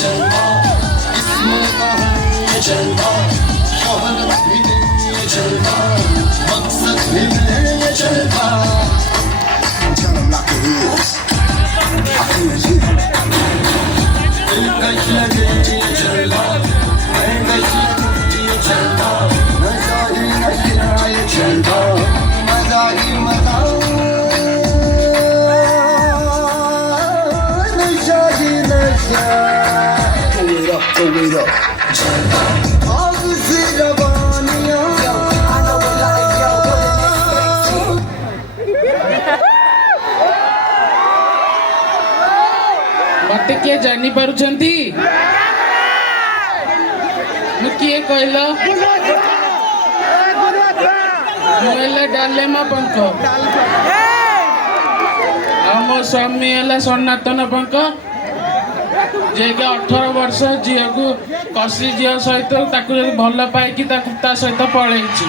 जलवा इसमें तो है ये जलवा शोहरत भी दे ये जलवा मकसद भी दे ये जलवा Tell them like it is I feel you दिल कश लगे ये जलवा मैं कश लगे ये जलवा मजा ही नशा ये जलवा मजा ही मजा नशा ही नशा Throw it up जलवा आग से रवानियां I know a lot of y'all wanna मत किए जानी पारुछंती मु किए कहलो मोले डाले मा पंख मो स्वामी है सनातन पंख जे के 18 वर्ष झील को कसी झील सहित भल पाई सहित पलैची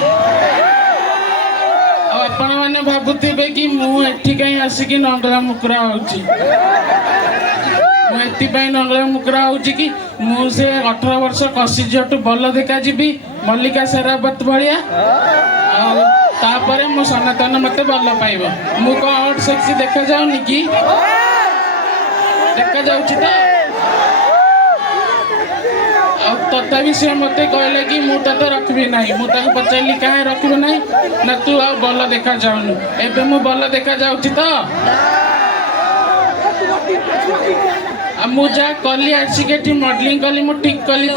आपण मैंने भावुवे कि मुझे कहीं आसिक नंगला मुकरा होची मुझे नंगला मुकरा होची कि मुझे 18 वर्ष कसी झील भल देखा जी मल्लिका शेरावत भाया तापर मो सनातन मत भल पाइब मु कौन सेक्सी देखा जाऊनी कि देखा जाऊची तो तथापि से मत कहले कि मु तो रखबी ना मुझे पचारि कहीं रखबू ना ना तू आ भल देखा जाऊनु एबे मु भल देखा जाऊची तो मु जा कली आसिक मॉडलिंग कली मु ठीक कली तो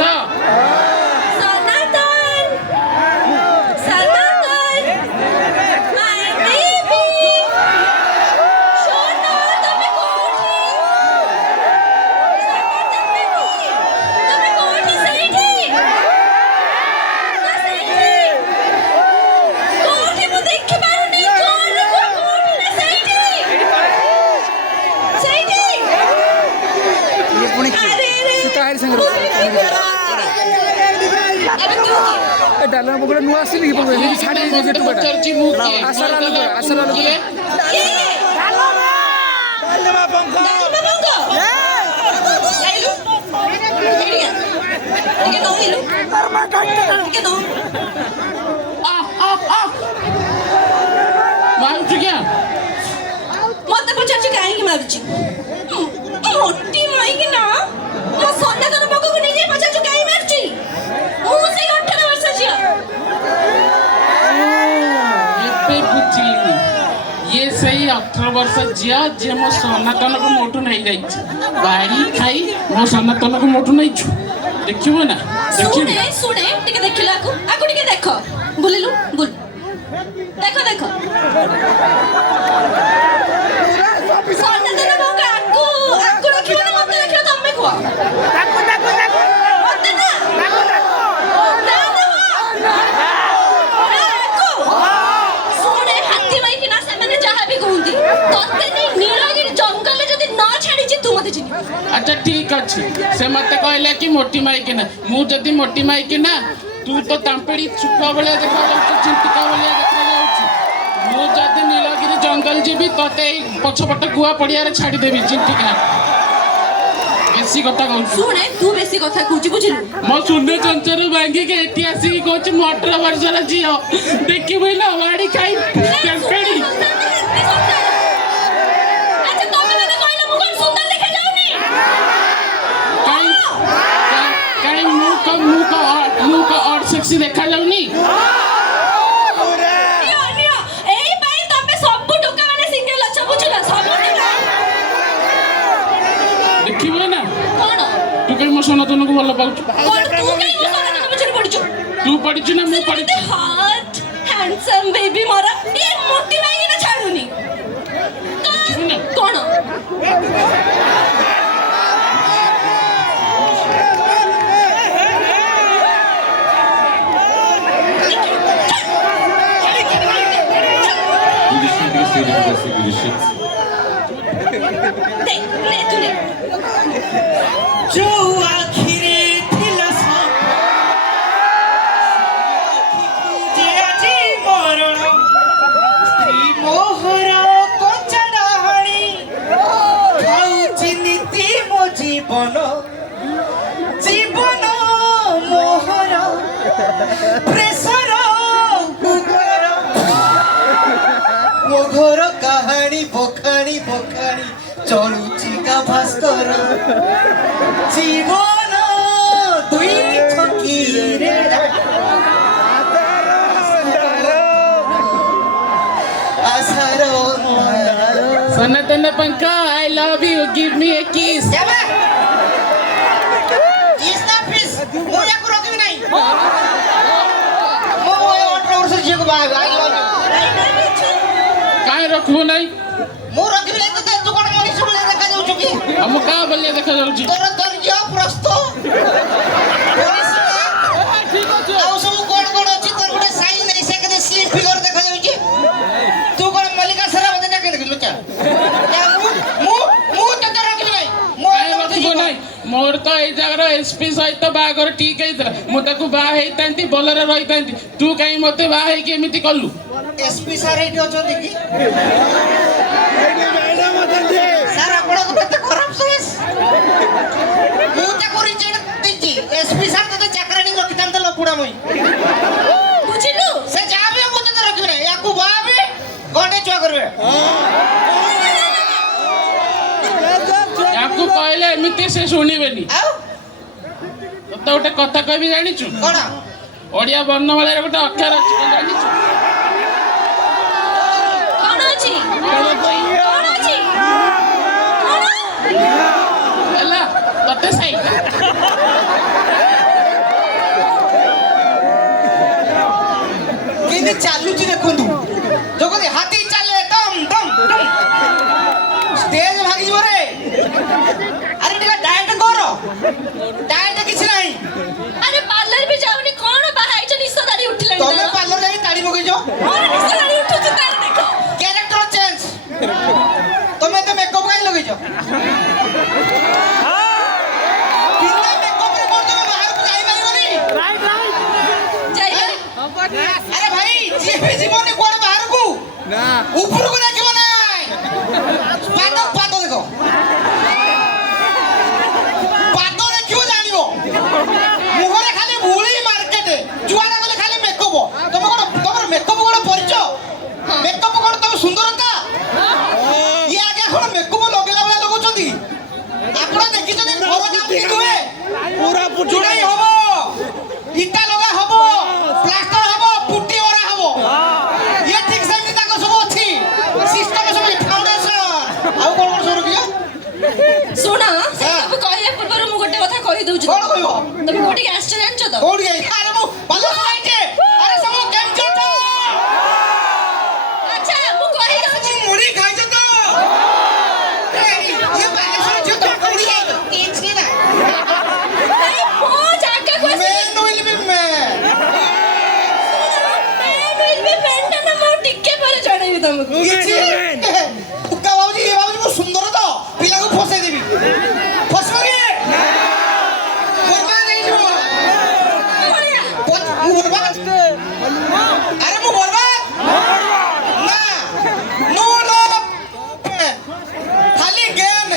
डालना पकड़ नुआ से नहीं पकड़ ये छाड़ी दे के टुकड़ा आसरा लो डालना पंख ठीक दो हिलो ठीक दो मारू क्या मत पचार कहीं मारुची मोटी माई की ना मो सनातन पंख को नहीं जाए पचार कहीं मारुची मु से 18 वर्ष झियो ये सही 18 वर्ष झिया जे मो सनातन को मोटू नहीं जाइछ बाड़ी खाई मो सनातन को मोटू नहीं छु देखिबो ना सुने सुने टिके देखिला आको टिके देखो बुलिलु बुल देखो देखो सनातन पंख आको रखिबो ना मत रखिबो तमे को ताको मत ना अच्छा ठीक अच्छे से मत कहले कि मोटी माई के ना मु जदी मोटी माई के ना तू तो तांपेड़ी सुखा बलिया देखा जाउछ चिंतिका बलिया देखा जाउछ मु जदी नीलगिरी जंगल जीबी तते पछपट गुआ पड़िया रे छाड़ी देबी चिंतिका बेसी कथा कहू सुने तू बेसी कथा कहूची बुझिलु मो शून्य चंचर भांगी के एटी आसी कहूची मो 18 वर्ष रा जियो देखि भइला वाड़ी खाई तांपेड़ी मुका और सेक्सी देखा जाउनी एई भाई तमे सब टोका माने सिंगल अच्छा बुझला सब देखिबो ना कोन तू के मो सनातन को भल पाउछ कोन तू के मो सनातन बुझर पड़छु तू पढ़िछु ना मु पढ़िछु हॉट हैंडसम बेबी मोरा ये मोटी माई ना छाडुनी कोन जो आखिरे थिलस जे आजी मरण स्त्री मोहरा कोचडाहणी खाउची नीति मो जीवन ପ୍ରେସର କୁକର ମୋ ଘର କାହାଣୀ ବଖାଣି ବଖାଣି ଚଳୁଛି କା ଭାସ୍କର ଜୀବନ ଦୁଇ ଠକିରେ ଆଶାର सनातन पंखा I love you give me a kiss ମୁଁ ୟାକୁ ରଖିବି ନାହିଁ ମୁଁ 18 ବର୍ଷ ଝିଅକୁ ବାହା काहे रखबो नहीं ମୁଁ ରଖିବି ନାହିଁ ତତେ ତୁ କଣ ମଣିଷ ଭଳିଆ ଦେଖାଯାଉଛୁ କି हम का बलिया देखा जाउची ତୋର ଧୈର୍ଯ୍ୟ ପ୍ରସ୍ତ ठीक अछि ଆଉ ସବୁ କଣ କଣ ଅଛି ତୋର ଗୋଟେ ସାଇଜ ନାହିଁ ସେ କେତେ ସ୍ଲିମ୍ ଫିଗର ଦେଖାଯାଉଛି ତୁ କଣ ମଲ୍ଲିକା ସେରାବତୀ ନା କେତେ ଲୁଚା ମୁଁ ତତେ ରଖିବି ନାହିଁ ମୁଁ काहे रखबो नहीं मोर तो ए जगर एसपी सहित बागर ठीक हैतला मु ताकू बा हेइतांती बोलर रहितांती तू काई मते बा हे के एमिति कल्लू एसपी सार एठी अछंती कि सार आपनको केते खराब सहेस ମୁଁ ତାକୁ ରିଜେକ୍ଟ ଦେଇଛି ଏସପି ସାର୍ ତତେ ଚାକରାଣୀ ରଖିଥାନ୍ତେ ଲପୁଡା ମୁଇଁ ବୁଝିଲୁ ସେ ଯାହା ବି ମୁଁ ତତେ ରଖିବି ନାହିଁ ୟାକୁ ବାହାବି ଗଣ୍ଡେ ଛୁଆ କରିବେ याकू कहले एमिति से सुनिबेनी ଆଉ तो गोटे कथा कहबी जानिचु କଣ ओडिया वर्णमाला रे गोटे अक्षर अछि जानिचु କଣ ଅଛି କଣ ଅଛି କଣ ହେଲା तते सही କେମିତି ଚାଲୁଛି ଦେଖନ୍ତୁ ଜଗତି ହାତୀ ଚାଲେ ଦମ ଦମ ଦମ ଷ୍ଟେଜ ଭାଙ୍ଗିଯିବ ରେ ଆରେ ଟିକେ ଡାଏଟ କର ଡାଏଟ କିଛି ନାହିଁ ଆରେ ପାର୍ଲର ବି ଯାଉନି କଣ ବାହାଇଛ ନିଶଦାରି ଉଠିଲାଣି ତମେ ତାର? ପାର୍ଲର ଯାଇ ତାଳି ପକେଇଛ ମୋର ନିଶଦାରି ଉଠୁଛି ତାର ଦେଖ କ୍ୟାରେକ୍ଟର ଚେଞ୍ଜ ତମେ ଏତେ ମେକଅପ୍ କାହିଁ ଲଗେଇଛ ବିନା ମେକଅପ୍ରେ କଣ ତମେ ବାହାରକୁ ଯାଇପାରିବନି ଯାଇପାରେ ଆରେ ଭାଇ ଯିଏ ବି ଯିବନି କୁଆଡେ ବାହାରକୁ ନା ଉପରକୁ ଦେଖିବ ନାହିଁ ପାଦ ପାଦ ଦେଖ ପାଦ ଦେଖିବ ଜାଣିବ ମୁହଁରେ ଖାଲି ବୁଳି ମାର୍କେଟ ଯୁଆଡେ ଗଲେ ଖାଲି ମେକଅପ ତମର ମେକଅପ କଣ ପରିଚୟ ମେକଅପ କଣ ତମ ସୁନ୍ଦରତା ଇଏ ଆଜ୍ଞା କଣ ମେକଅପ ଲଗେଇଲା ଭଳିଆ ଲଗାଉଛନ୍ତି ଆପଣ ଦେଖିଛନ୍ତି ଘର କାମ କେମିତି ହୁଏ ପୁରା ଯୋଡ଼ାଇ ହବ ଇଟା ଲଗା ହବ ପ୍ଲାଷ୍ଟର ହବ ପୁଟି ମରା ହବ ଇଏ ଠିକ ସେମିତି ତାଙ୍କ ସବୁ ଅଛି ସିଷ୍ଟମ ସବୁ ଫାଉଣ୍ଡେସନ ଆଉ କଣ କଣ ସବୁ ରଖିଛ ଶୁଣ ସେ ସବୁ କହିବା ପୂର୍ବରୁ ମୁଁ ଗୋଟେ କଥା କହିଦଉଛି କଣ କହିବ ତମେ କୋଉଠିକି ଆସିଛ ଜାଣିଛ ତ କୋଉଠି ଯାଇ ଆରେ ମୁଁ ଭଲ ଖାଇଛେ ଆରେ ସବୁ କେମିତି ଅଛ ଆଚ୍ଛା ମୁଁ କହିଦଉଛି ସବୁ ମୁଢି ଖାଇଛ ତ ଇଏ ବାଲେଶ୍ୱର ଝିଅ ତ କୋଉଠି ଯାଇଛ କିଛି ନା ଆରେ ମୋ ଜାଗାକୁ ଆସି ମେନ୍ ଉଇଲ୍ ବି ମେନ୍ ଟିକେ ପରେ ଜଣେଇବି ତମକୁ କିଛି ଟୁକା ଭାବୁଛି ଇଏ ଭାବୁଛି ମୁଁ ସୁନ୍ଦର ତ ପିଲାକୁ ଫସେଇ ଦେବି ଫସିବ କି ବର୍ବାଦ ହେଇଯିବ ମୁଁ ବର୍ବାଦ ଆରେ ମୁଁ ବର୍ବାଦ ନା नो लव ଖାଲି ଗେନ୍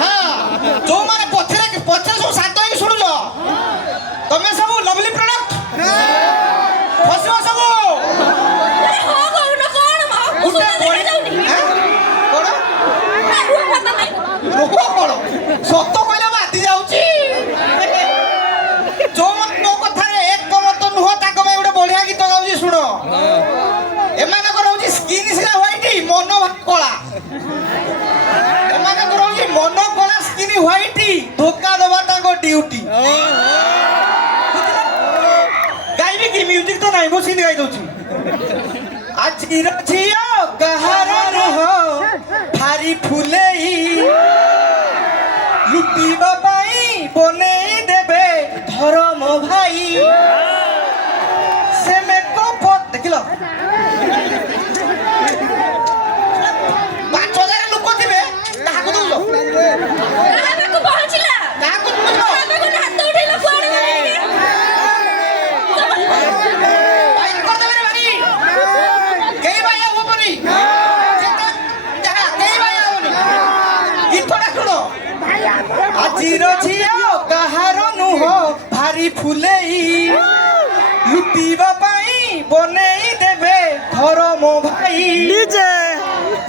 ହଁ ଯୋଉମାନେ ପଛରେ ସବୁ ଶାନ୍ତ ହେଇକି ଶୁଣୁଛ ତମେ ସବୁ ଲଭଲି ପ୍ରଡକ୍ଟ ଫସିବ ସବୁ ଆରେ ହଁ କହୁନ କଣ ମା ମୁଁ ଗୋଟେ ସୁନ୍ଦର ଦେଖାଯାଉନି ଆଁ? କଣ ଆରେ କଥା ନାହିଁ ରୋଗ କଣ ସତ କହିଲେ ବାଦି ଯାଉଛି ଯୋଉମାନେ ମୋ କଥାରେ ଏକମତ ନୁହଁ ତାଙ୍କ ପାଇଁ ଗୋଟେ ବଢିଆ ଗୀତ ଗାଉଛି ଶୁଣ ଏମାନଙ୍କର ହଉଛି ସ୍କିନ୍ ସିନା ହ୍ୱାଇଟ୍ ମନ ଭାରି କଳା ଏମାନଙ୍କର ହଉଛି ମନ କଳା ସ୍କିନ୍ ହ୍ୱାଇଟ୍ ଧୋକା ଦେବା ତାଙ୍କ ଡ୍ୟୁଟି ଗାଇବି କି ମ୍ୟୁଜିକ୍ ତ ନାହିଁ ମୁଁ ସିନ୍ ଗାଇ ଦଉଛି ଆଜିର ଝିଅ କାହାର ନୁହ ଭାରି ଫୁଲେଇ ଲୁଟିବା ପାଇଁ ବନେଇ ଦେବେ ଧରମ ଭାଇ ସେ ମେକଅପ ଦେଖିଲ 5,000 ଲୋକ ଥିବେ କାହାକୁ ଦଉଛ କାହାକୁ ପହଞ୍ଚିଲା କାହାକୁ ଦଉଛ କାହାକୁ ହାତ ଉଠେଇଲ କୁଆଡେ ବାଇକ୍ କରିଦେବେ ରେ ଭାଇ କେହି ଭାଇ ଆଉ ହବନି କେହି ଭାଇ ହବନି ଗୀତଟା ଶୁଣ ଆଜିର ଝିଅ କାହାର ନୁହଁ ଭାରି ଫୁଲେଇ ଲୁଟିବା ପାଇଁ ବନେଇ ଦେବେ ଘର ମୋ ଭାଇ ডিজে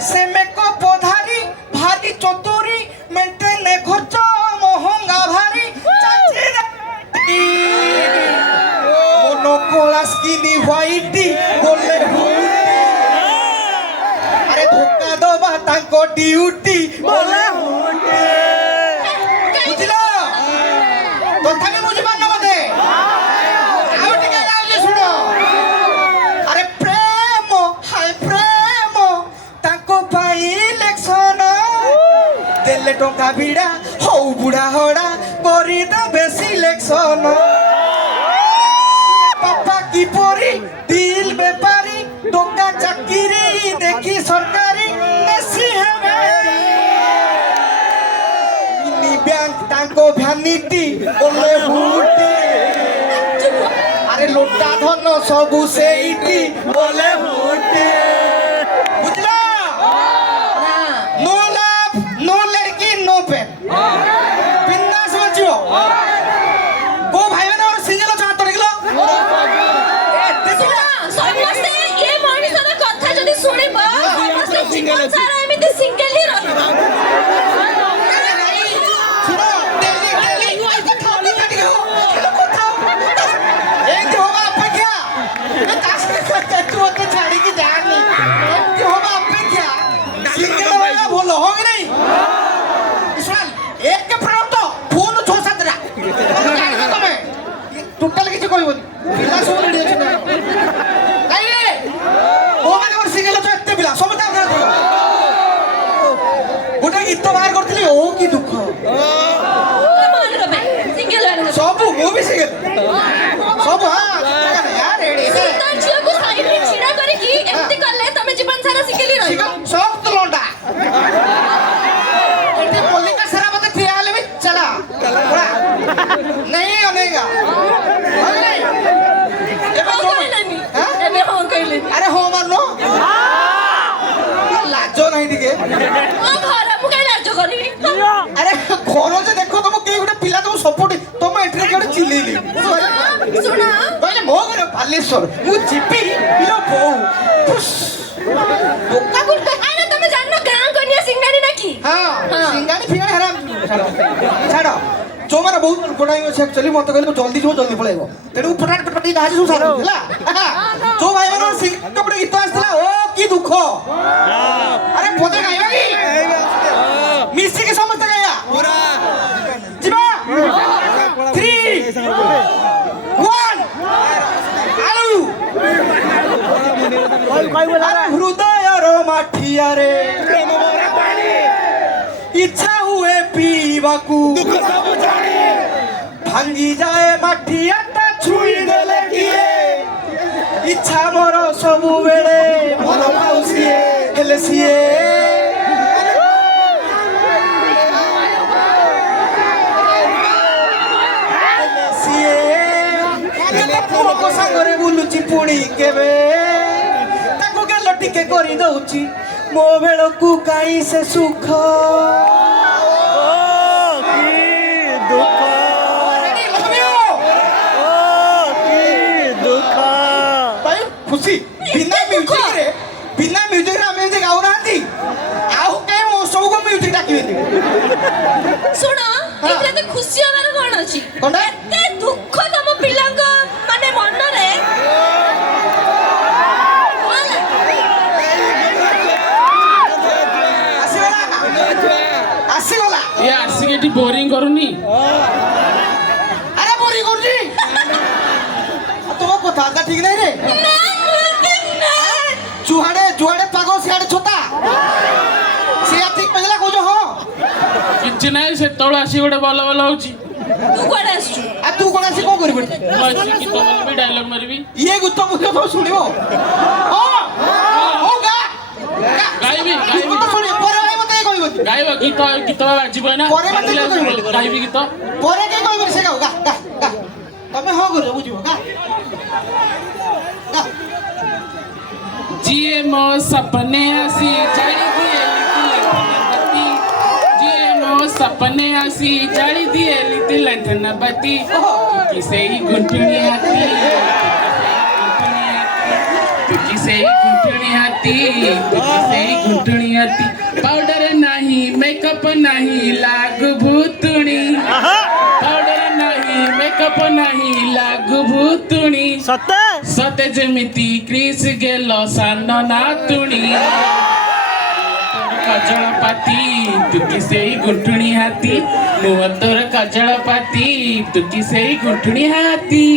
ସେ ମେକଅପ୍ ଧାରି ଭାରି ଚତୁରୀ ମେଣ୍ଟେନେ ଖର୍ଚ୍ଚ ମହଙ୍ଗା ଭାରି ମନ କଳା ସ୍କିନି ହ୍ୱାଇଟି ବୋଲେ ଆରେ ଧୋକା ଦବା ତାଙ୍କ ଡ୍ୟୁଟି ବୋଲେ ବୁଝିଲ ତଥାପି ବୁଝିପାରୁନ ବୋଧେ ଆଉ ଟିକେ ଗାଉଛି ଶୁଣ ଆରେ ପ୍ରେମ ହାୟ ପ୍ରେମ ତାଙ୍କ ପାଇଁ ଇଲେକ୍ସନ ଦେଲେ ଟଙ୍କା ଭିଡ଼ା ହଉ ବୁଢ଼ା ହଡ଼ା କରିଦେବେ ସିଲେକ୍ସନ ବାପା କିପରି ଦିଲ୍ ବେପାରୀ ଟଙ୍କା ଚାକିରି ଦେଖି ସରକାରୀ ଦେଶୀ ହେବେ ମିନି ବ୍ୟାଙ୍କ ତାଙ୍କ ଭ୍ୟାନିଟି ବୋଲେ ହୁଟି আরে লোটা ধন সবু সেইটি বলে হুটে বুঝলা নো লাভ নো লড়কি নো পেন বিন্দাস বচিও গো ভাই মানে ওর সিঙ্গেল আছে হাত ধরে ଶୁଣ, ସମସ୍ତେ ଏ ମଣିଷର କଥା ଯଦି ଶୁଣିବ ସମସ୍ତେ ଜୀବନ ସାରା ଏମିତି ସିଙ୍ଗଲ ହିଁ ରହିବ। শুনো ডেলি ডেলি কথা কাটি গো কথা এই যে হবা অপেক্ষা কাছে তুই ওকে ছাড়ি কি জানি এই হবা অপেক্ষা সিঙ্গেল হওয়া ভালো হবে নাই ইসরাল এক প্রত ফোন 6-7 টা জানি না তুমি টোটাল কিছু কইবনি পিলা সব রেডি আছে না নাই রে ও মানে ওর সিঙ্গেল তো এতে পিলা সব তা না গোটা গীত বাহার করছিলি ও কি দুঃখ ସିଙ୍ଗଲ ରହିବ। ସବୁ ମୁଁ ବି ସିଙ୍ଗେଲ ସବୁ ହଁ ୟାର ରେଡି ସୁନ୍ଦର ଝିଅକୁ ସାଇଡରେ ଛିଡା କରିକି ଏମିତି କଲେ ତମେ ଜୀବନ ସାରା ସିଙ୍ଗଲ ହିଁ ରହିବ। ସଫ୍ଟ ଲଣ୍ଡା ଏଠି ମଲ୍ଲିକା ସାରା ମତେ ଠିଆ ହେଲେ ବି ଚଲା ପୁରା नहीं होनेगा नहीं ହଁ କହିଲେନି ଏବେ ହଁ କହିଲେନି। अरे हो मानो लाजो नहीं दिखे ମୋ ଘର ମୁଁ କାହିଁ ଲାଜ କରିବି। अरे घरों से देखो तुम के गुटे पिला तुम सपोर्ट तुम एंट्री के चिल्लेली ଶୁଣ କହିଲେ ମୋ ଘର ବାଲେଶ୍ୱର ମୁଁ ଯିବି ଇଲୋ ବୋଉ ଫୁସ୍ ବୋକା ଗୁଟା ଆରେ ତମେ ଜାଣିନ ଗାଁ କନ୍ୟା ସିଙ୍ଗାରୀ ନାକି? ହଁ ହଁ। ସିଙ୍ଗାଣି ଫିଙ୍ଗାଣି ହେରା ଛାଡ଼ ଯୋଉମାନେ ବହୁତ ଗୋଟାଇ ଅଛି ଆକ୍ଚୁଆଲି ମତେ କହିଲେ ଜଲ୍ଦି ଯିବ ଜଲ୍ଦି ପଳେଇବ ତେଣୁ ଫଟାଟ ଫଟାଟ ଯାହା ସବୁ ସାର ହେଲା ଯୋଉ ଭାଇ ମାନଙ୍କର ସିଙ୍ଗା ଗୀତ ଆସିଥିଲା ଓ କି ଦୁଃଖ ଆରେ ପଦେ ଗାଇବା କି ମିଶିକି ସମସ୍ତେ ଗାଇବା ଯିବା 3 1 ଆଳୁ ହୃଦୟର ମାଠିଆରେ ଇଚ୍ଛା ହୁଏ ପିଇବାକୁ ଭାଙ୍ଗି ଯାଏ ମାଠିଆଟା ଛୁଇଁ ଦେଲେ କିଏ ଇଚ୍ଛା ମୋର ସବୁବେଳେ ଭଲ ପାଉ ସିଏ ହେଲେ ସିଏ ପୁଅଙ୍କ ସାଙ୍ଗରେ ବୁଲୁଛି ପୁଣି କେବେ ତାକୁ ଗେଲ ଟିକେ କରି ଦଉଛି ମୋ ବେଳକୁ କାହିଁ ସେ ସୁଖ ଭାଇ ଖୁସି ବିନା ମ୍ୟୁଜିକରେ ଆମେ ଏମିତି ଗାଉନାହାନ୍ତି ଆଉ କାହିଁ ମୋ ସବୁକୁ ମ୍ୟୁଜିକ ଡାକିବେନି ଶୁଣ ଏଥିରେ ଏତେ ଖୁସି ହବାର କଣ ଅଛି? କଣଟା? ଏତେ ଦୁଃଖ ତମ ପିଲାଙ୍କ ମାନେ ମନରେ ଆସିଗଲା ଏ ଆସିକି ଏଠି ବୋରିଂ କରୁନି ଆରେ ବୋରି କରୁଛି ତମ କଥାବାର୍ତ୍ତା ଠିକ ନାହିଁ ରେ ଯୁଆଡେ ଯୁଆଡେ ପାଗ ସିଆଡେ ଛତା ସିଆ ଠିକ କହିଲା କହୁଛ ହଁ କିଛି ନାହିଁ ସେତେବେଳେ ଆସିକି ଗୋଟେ ଭଲ ଭଲ ହଉଛି ତୁ କୁଆଡେ ଆସିଛୁ? ଆଉ ତୁ କଣ ଆସି କଣ କରିବୁ ଏଠି? ମୁଁ ଆସିକି ଗୀତ ବୋଲିବି ଡାଇଲଗ ମାରିବି ଇଏ ଗୀତ ବୁଝ ସବୁ ଶୁଣିବ ହଁ ହଉ ଗା ଗାଇବି ଗାଇବି ଗୀତ ଶୁଣିବ ପରେ ଭାଇ ମତେ କହିବନି ଗାଇବ ଗୀତ ଗୀତ ବାଜିବ ନା ପରେ ମତେ ଗୀତ କହିବ। ଗାଇବି ଗୀତ ପରେ କେହି କହିବନି ସେ ଗାଉ ଗା ଗା ଗା ତମେ ହଁ କରିବ ବୁଝିବ ଗା ଗା जिए मो सपने हसी जाली दिए लंठनबत्ती जिए मो सपने हसी जाली दिए लंठनबत्ती किसे ही घुटनी आती तुझी से घुंटणी हाथी तुझी से घुंटणी हाथी पाउडर नाही मेकअप नाही लाग भूतुणी पाउडर नाही मेकअप नाही लाग भूतुणी सते जेमिति क्रिस गेल सान नातुणी कजल पाती तुकी से घुंटणी हाथी मुह तोर कजल पाती तुकी से घुंटणी हाथी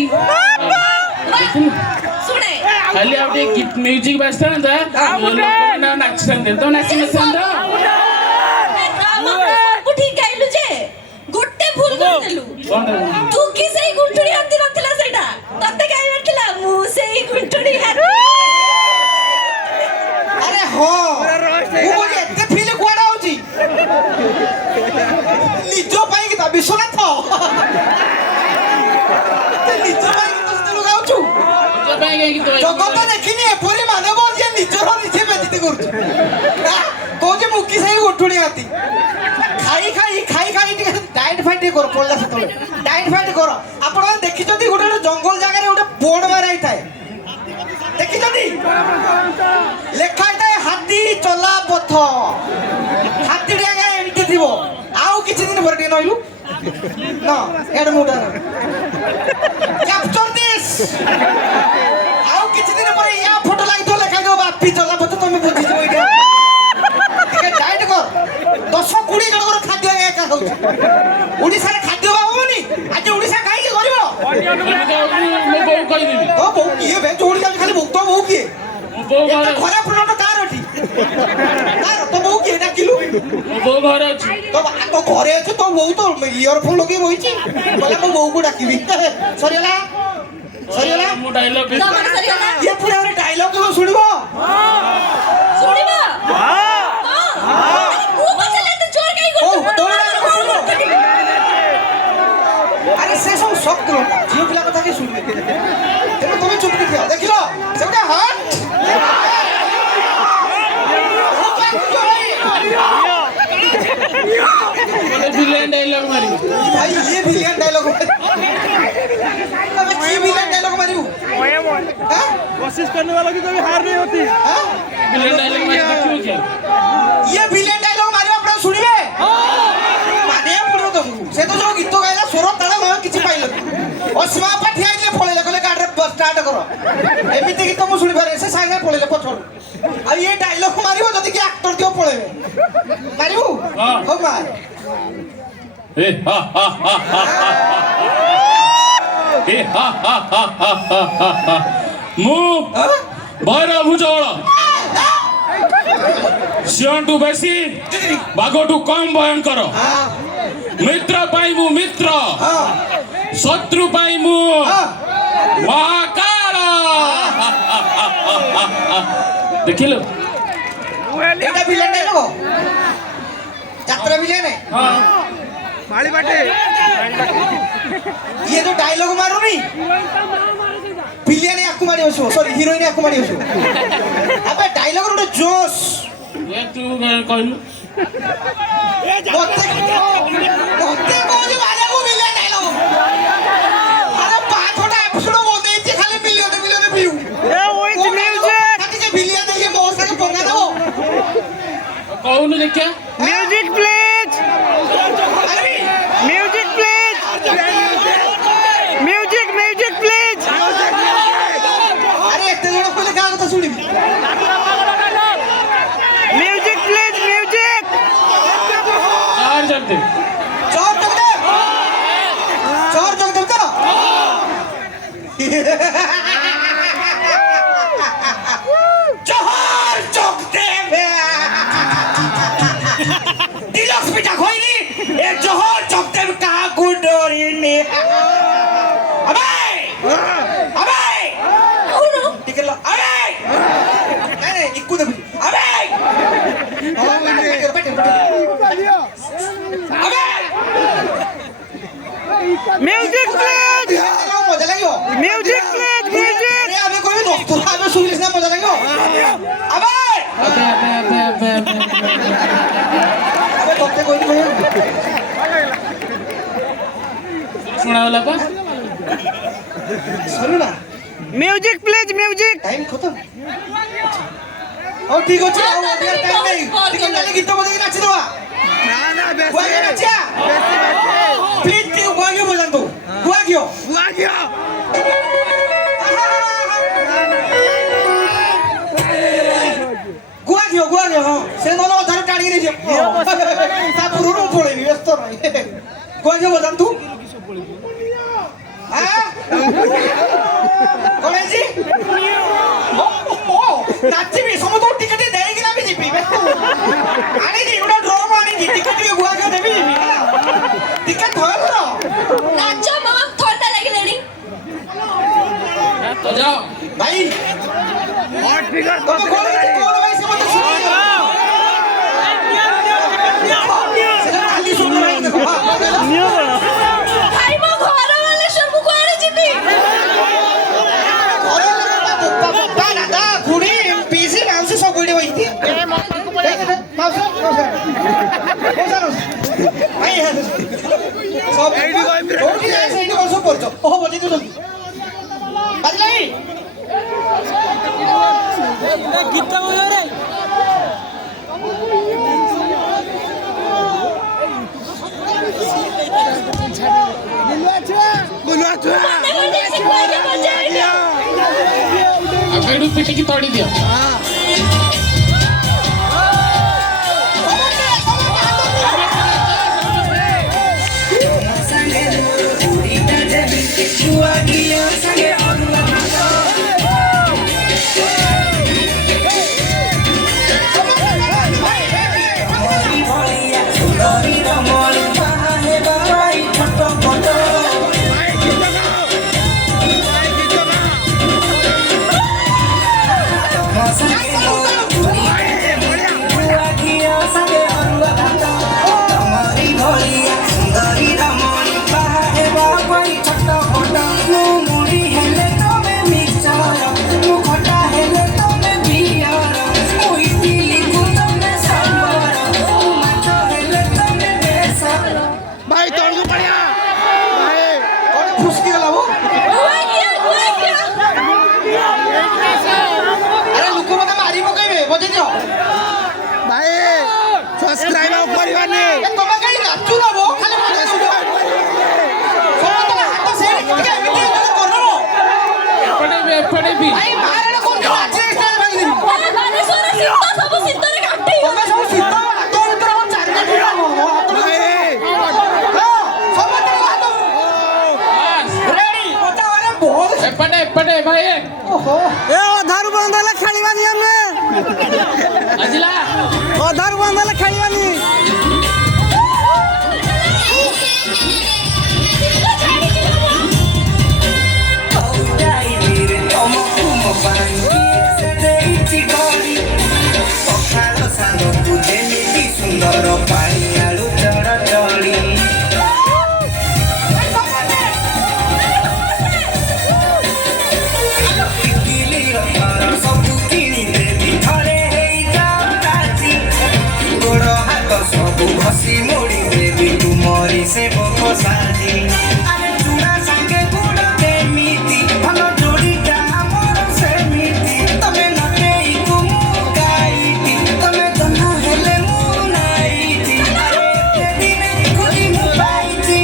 ଶୁଣେ ଖାଲି ଆଉ ଟିକେ ଗୀତ ମ୍ୟୁଜିକ୍ ବାଜିଥାନ୍ତା ଲୋକମାନେ ଆଉ ନାଚିଥାନ୍ତେ ତ ନାଚିନଥାନ୍ତା ସବୁ ଠିକ ଗାଇଲୁ ଯେ ଗୋଟେ ଭୁଲ କରିଦେଲୁ ତୁ କି ସେଇ ଗୁଣ୍ଠୁଣି ହାତୀ ନଥିଲା ସେଇଟା ତତେ ଗାଇବାର ଥିଲା ମୁଁ ସେଇ ଗୁଣ୍ଠୁଣି ହାତୀ ଆରେ ହଁ ମୁଁ ଏତେ ଫିଲ୍ କୁଆଡେ ହଉଛି ନିଜ ପାଇଁ ଗୀତ ବିଶ୍ୱନାଥ ନିଜ ପାଇଁ ଗୀତ ସେତେବେଳେ ଗାଉଛୁ ଜଗତ ଦେଖିନି ଏପରି ମାନବ ଯେ ନିଜର ନିଜେ ବେଜିତି କରୁଛି କହୁଛି ମୁକି ସେଇ ଉଠୁଣି ହାତୀ ଖାଇ ଟିକେ ଡାଏଟ୍ ଫାଇଟ୍ ଟିକେ କର ପଡ଼ିଲା ସେତେବେଳେ ଡାଏଟ୍ ଫାଇଟ୍ କର ଆପଣ ଦେଖିଛନ୍ତି ଗୋଟେ ଜଙ୍ଗଲ ଜାଗାରେ ଗୋଟେ ବୋର୍ଡ ମାରା ହେଇଥାଏ ଦେଖିଛନ୍ତି ଲେଖା ହେଇଥାଏ ହାତୀ ଚଲା ପଥ ହାତୀଟି ଆଜ୍ଞା ଏମିତି ଥିବ ଆଉ କିଛି ଦିନ ପରେ ଟିକେ ନଇଲୁ ନା ଏଡ ମୁଟା କ୍ୟାପଚର ଦିସ୍ ଆଉ କିଛି ଦିନ ପରେ ୟା ଫଟୋ ଲାଗିଥିବ ଲେଖା ହେଇଥିବ ବାପି ଚଲା ପଥ ତମେ ବୁଝିଯିବ ଏଇଟା ଟିକେ ଡାଏଟ୍ କର 10-20 ଜଣଙ୍କର ଖାଦ୍ୟ ଏକା ଖାଉଛି ଓଡ଼ିଶାରେ ଖାଦ୍ୟ ହବନି ଆଜି ଓଡ଼ିଶା କାହିଁକି କରିବ ମୋ ବୋଉ କହିଦେବି ତ ବୋଉ କିଏ ବେ ଯୋଡ଼ି ଯାଉଛି ଖାଲି ଭକ୍ତ ବୋଉ କିଏ ମୋ ବୋଉ ଘରେ ଖରାପ ପ୍ଲଟ କାର ଏଠି କାର ତ ବୋଉ କିଏ ଡାକିଲୁ ମୋ ବୋଉ ଘରେ ଅଛି ତ ଘରେ ଅଛି ତ ବୋଉ ତ ଇୟରଫୋନ ଲଗେଇ ବଇଛି କହିଲା ମୋ ବୋଉକୁ ଡାକିବି ସରିଗଲା ସରିଗଲା ମୁଁ ଡାଇଲଗ ତମର ସରିଗଲା ଇଏ ପୁରା ଗୋଟେ ଡାଇଲଗ ଶୁଣିବ ଶୁଣିବ ମୁଁ ପଚାରିଲେ ତୁ ଚୋର କାଇଁ ହଉ କରୁଛୁ ତୋର ଡାଇଲଗ ଶୁଣିବ ଆରେ ସେ ସବୁ ସକ୍ କରନ୍ତା ଝିଅ ପିଲା କଥା କି ଶୁଣିବେ ତେଣୁ ତମେ ଚୁପ୍ ଦେଖିବ ଦେଖିଲ ସେ ଗୋଟେ ହଟ୍ ଭିଲେନ୍ ଡାଇଲଗ ମାରିବି भाई ये विलियन डायलॉग अबे ये विलियन डायलॉग मारियो हां कोशिश करने वालों की कभी हार नहीं होती हां ଭିଲେନ୍ ଡାଇଲଗ ମାରି ଦେଖିବୁ କି ये विलियन डायलॉग मारियो आपण सुनिबे माने पड़ो तुमको से तो जो गीत गाइला स्वर ताल मैं किछि पाइल असीमा पाठी आइले पळेले कहले गाड़ी स्टार्ट करो एमिति गीत मु सुनि पारे से साइगा पळेले पछड़ आ ये डायलॉग मारियो जदी कि एक्टर दियो पळेबे मारियो हो मार ए हा हा हा हा ए हा हा हा हा ମୁଁ ଭୈର ଭୁଜଳ ସିଂହଠୁ ବେଶୀ ବାଘଠୁ କମ୍ ଭୟଙ୍କର ମିତ୍ର ପାଇଁ ମୁଁ ମିତ୍ର ଶତ୍ରୁ ପାଇଁ ମୁଁ ମହାକାଳ ଦେଖିଲୁ एटा विलेन डायलॉग यात्रा विलेन है माली बाटे ये जो डायलॉग मारो नहीं विलेन याकु मारी होसो सॉरी हीरोइन याकु मारी होसो अबे डायलॉग रो जोश ଏ ତୁ କହିଲୁ मोते कोजे मारे को विलेन डायलॉग अरे 5 एपिसोड बोलते छी खाली million view A with music खाली के विलेन देखि बहुत सारे पंगा दो କହୁନୁ ଦେଖିଆ म्यूजिक प्लीज अरे music please music music please अरे एते जण कोले का କଥା सुनिबी म्यूजिक प्लीज म्यूजिक चार जगदे चोर जगदेव तो जोहर जगदेव दिलक्स पिटा खोइनी ए जोहर जगदेव का गुडोरिनी अबे ठीक है अबे नहीं इक्कू दे अबे अबे म्यूजिक प्लीज मजा लगियो म्यूजिक प्लीज म्यूजिक अरे अबे कोई दोस्त अबे सुनिस ना मजा लगियो अबे अबे अबे दोस्ते कोई नहीं ଶୁଣାଗଲା ପା सुनो ना म्यूजिक प्लीज म्यूजिक टाइम खत्म ହଉ ଠିକ ଅଛି ଆଉ ଅଧିକା ଟାଇମ୍ ନାହିଁ ଟିକେ ଖାଲି ଗୀତ ବଜେଇକି ନାଚିଦେବା ना ना ଗୁଆ ଘିଅ ନାଚିଆ ପ୍ଲିଜ୍ ଟିକେ ଗୁଆ ଘିଅ ବଜାନ୍ତୁ ଗୁଆ ଘିଅ बुआ गया ଗୁଆ ଘିଅ ହଁ ସେ ନହେଲେ ଅଧାରୁ ଟାଣିକି ନେଇଯିବ ତା ପୂର୍ବରୁ ମୁଁ ପଳେଇବି ବ୍ୟସ୍ତ ନାହିଁ ଗୁଆ ଘିଅ ବଜାନ୍ତୁ କଣ ହେଇଛି ନାଚିବି ସମସ୍ତଙ୍କୁ ଟିକେ ଟିକେ ଦେଇକି ନା ବି ଯିବି ଆଣିନି ଗୋଟେ ଡ୍ରମ୍ ଆଣିକି ଟିକେ ଟିକେ ଗୁଆ ଘିଅ ଦେବି ଯିବି ହେଲା ଟିକେ ଧର ନାଚ ବାବା ଥଣ୍ଡା ଲାଗିଲାଣି तो जाओ ଭାଇ और फिगर ତମେ କଣ ହେଇଛି କଣ ଭାଇ ସେ ମତେ ଶୁଣିବ ସେ ଖାଲି ଶୁଣିବ ଭାଇ ଦେଖ ଭାଇ ମୋ ଘର ବାଲେଶ୍ୱରକୁ କୁଆଡ଼େ ଯିବି ବାପା ଦାଦା ଖୁଡି ପିସି ମାଉସୀ ସବୁ ଏଠି ବସିଛି ମାଉସୀ କୋଉଠି ଯାଏ ସେଇଠି ବସ ପଡୁଛ ଓହୋ ବଜେଇ ଦେଉଛନ୍ତି ବାଜିଲାଣି गीत बोलो रे बुलवा छुआ अब बेडू पिटी की तोड़ी दियो भाई तोड़ को पड़िया भाई କଣ ଫୁସକି ଗଲା ବୋ ଆରେ ଲୋକ ମତେ ମାରି ପକେଇବେ ବଜେଇ ଦିଅ भाई सब्सक्राइब କରିବାନି ତମେ କାହିଁ ନାଚୁନ ବୋ ଖାଲି ବଜେଇ ଦଉଛ ସମସ୍ତଙ୍କ ହାତ ସେଇଠି ଟିକେ ଏମିତି କରିବ एपड़े भी ଭାଇ ବାହାରେ କଣ ନାଚି ଷ୍ଟାଇଲ ଭାଙ୍ଗିଦେବି ବାଲେଶ୍ୱର ଶୀତ ସବୁ ଶୀତରେ କାଟି ତମେ ସବୁ ଶୀତ ହାତ ଭିତରେ ଆମ ଚାରିଟା ଠୁଲା भाई ସମସ୍ତଙ୍କ ହାତ ରେଡି ପଚାରେ ବହୁତ एपड़े भाई ଓହୋ ए अधार बंदले खेलिबानी हमें अजिला अधार बंदले खेलिबानी ସୁନ୍ଦର ପାଣି ଆଳୁ ଚଢ ଚଳି ସବୁ କିଣିଦେବି ଥରେ ହେଇଯାଉ ରାଜି ଗୋଡ଼ ହାତ ସବୁ ଘଷି ମୋଡ଼ିଦେବି ତୁମରି ସେବକ ସାଜି ଆରେ ଚୁଡ଼ା ସାଙ୍ଗେ ଗୁଡ଼ କେମିତି ଭଲ ଯୋଡ଼ିଟା ଆମର ସେମିତି ତମେ ନଟେଇକୁ ମୁଁ ଗାଇବି ତମେ ଦନା ହେଲେ ମୁଁ ନାଇବି ଆରେ ଏତେ ଦିନେ ଖୋଜି ମୁଁ ପାଇଛି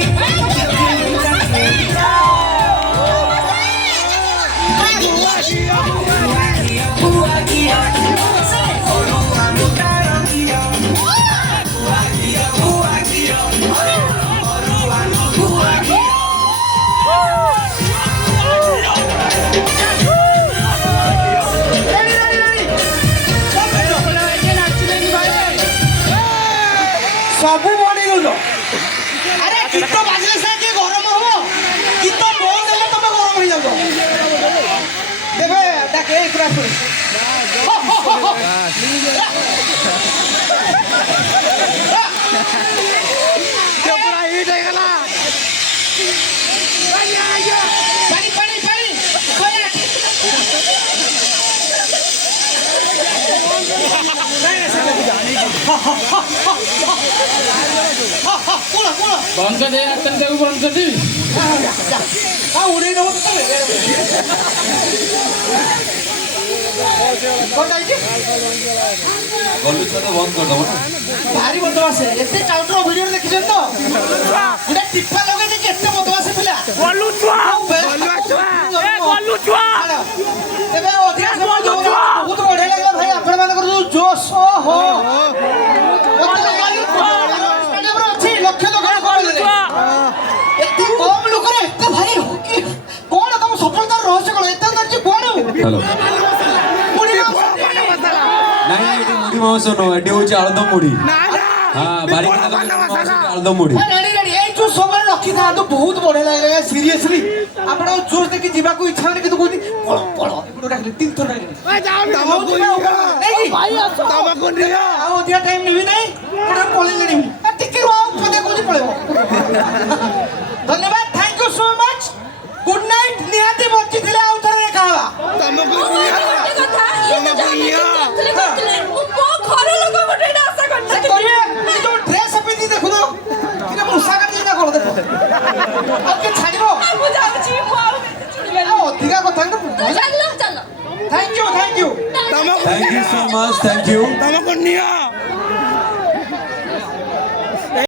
ସବୁ ବଢେଇ ଦଉଛ ଆରେ ଗୀତ ବାଜିଲେ ସେ କିଏ ଗରମ ହବ ଗୀତ ବନ୍ଦ ହେଲେ ତମେ ଗରମ ହେଇଯାଉଛ ଦେବେ ଡାକେ ପୁରା ଶୁଣି पूरा हिट है गला ପାଣି ପାଣି ପାଣି ଖୟା কোଣ କୋଣ ବନ୍ଦ କରିଦେ ଆଟେଣ୍ଡକୁ ବନ୍ଦ କରିଦେବି ଉଡେଇ ଦବ କଣ ହେଇଛି ଗଲୁ ଛୁଆ ତ ବନ୍ଦ କରିଦବ ନା ଭାରି ବଦମାସ ଏତେ କାଉଣ୍ଟର ଭିଡିଓ ଦେଖିଛନ୍ତି ତ ଗୋଟେ ଟିପା ଲଗେଇ ଦେଇକି ଏତେ ବଦମାସ ପିଲା ଏବେ ଅଧିକା ସମୟ ବହୁତ ବଢିଆ ଲାଗିଲା ଭାଇ ଆପଣ ମାନଙ୍କର ଯୋଉ ଜୋଶ ଓହୋ ଅଛି ଲକ୍ଷ ଏତେ କମ ଲୋକରେ ଏତେ ଭାଇ କଣ ତମ ସଫଳତାର ରହସ୍ୟ କଣ ଏତେ ଧରିଛି କୁଆଡୁ ହ୍ୟାଲୋ ନାଇଁ ଏଠି ମୁଢି ମାଂସ ନୁହଁ ଏଠି ହଉଛି ଆଳୁଦମ ମୁଢି ହଁ ବାରିକଟା ଆଳୁଦମ ମୁଢି ରେଡି ରେଡି ଏଇ ଯୋଉ ସମୟ ରଖିଥାନ୍ତୁ ବହୁତ ବଢିଆ ଲାଗିଲା ସିରିୟସଲି ଆପଣ ଜୋସ୍ ଦେଖି ଯିବାକୁ ଇଚ୍ଛା ହଉନି କିନ୍ତୁ କହୁଛି ପଳ ପଳ ଏପଟୁ ଡାକିଲି 3 ଥର ଡାକିଲି ଆଉ ଅଧିକା ଟାଇମ ନେବି ନାହିଁ ଗୋଟେ ପଳେଇଲେଣି ଟିକେ ରୁହ ପଦେ କହୁଛି ପଳେଇବ ଧନ୍ୟବାଦ thank you so much good night ନିହାତି ବଞ୍ଚିଥିଲେ ଆଉ ଥରେ ଦେଖା ହବା ଛାଡ଼ିବ ଅଧିକା କଥା ଚାଲ ଚାଲ thank you Thank you so much. Thank you.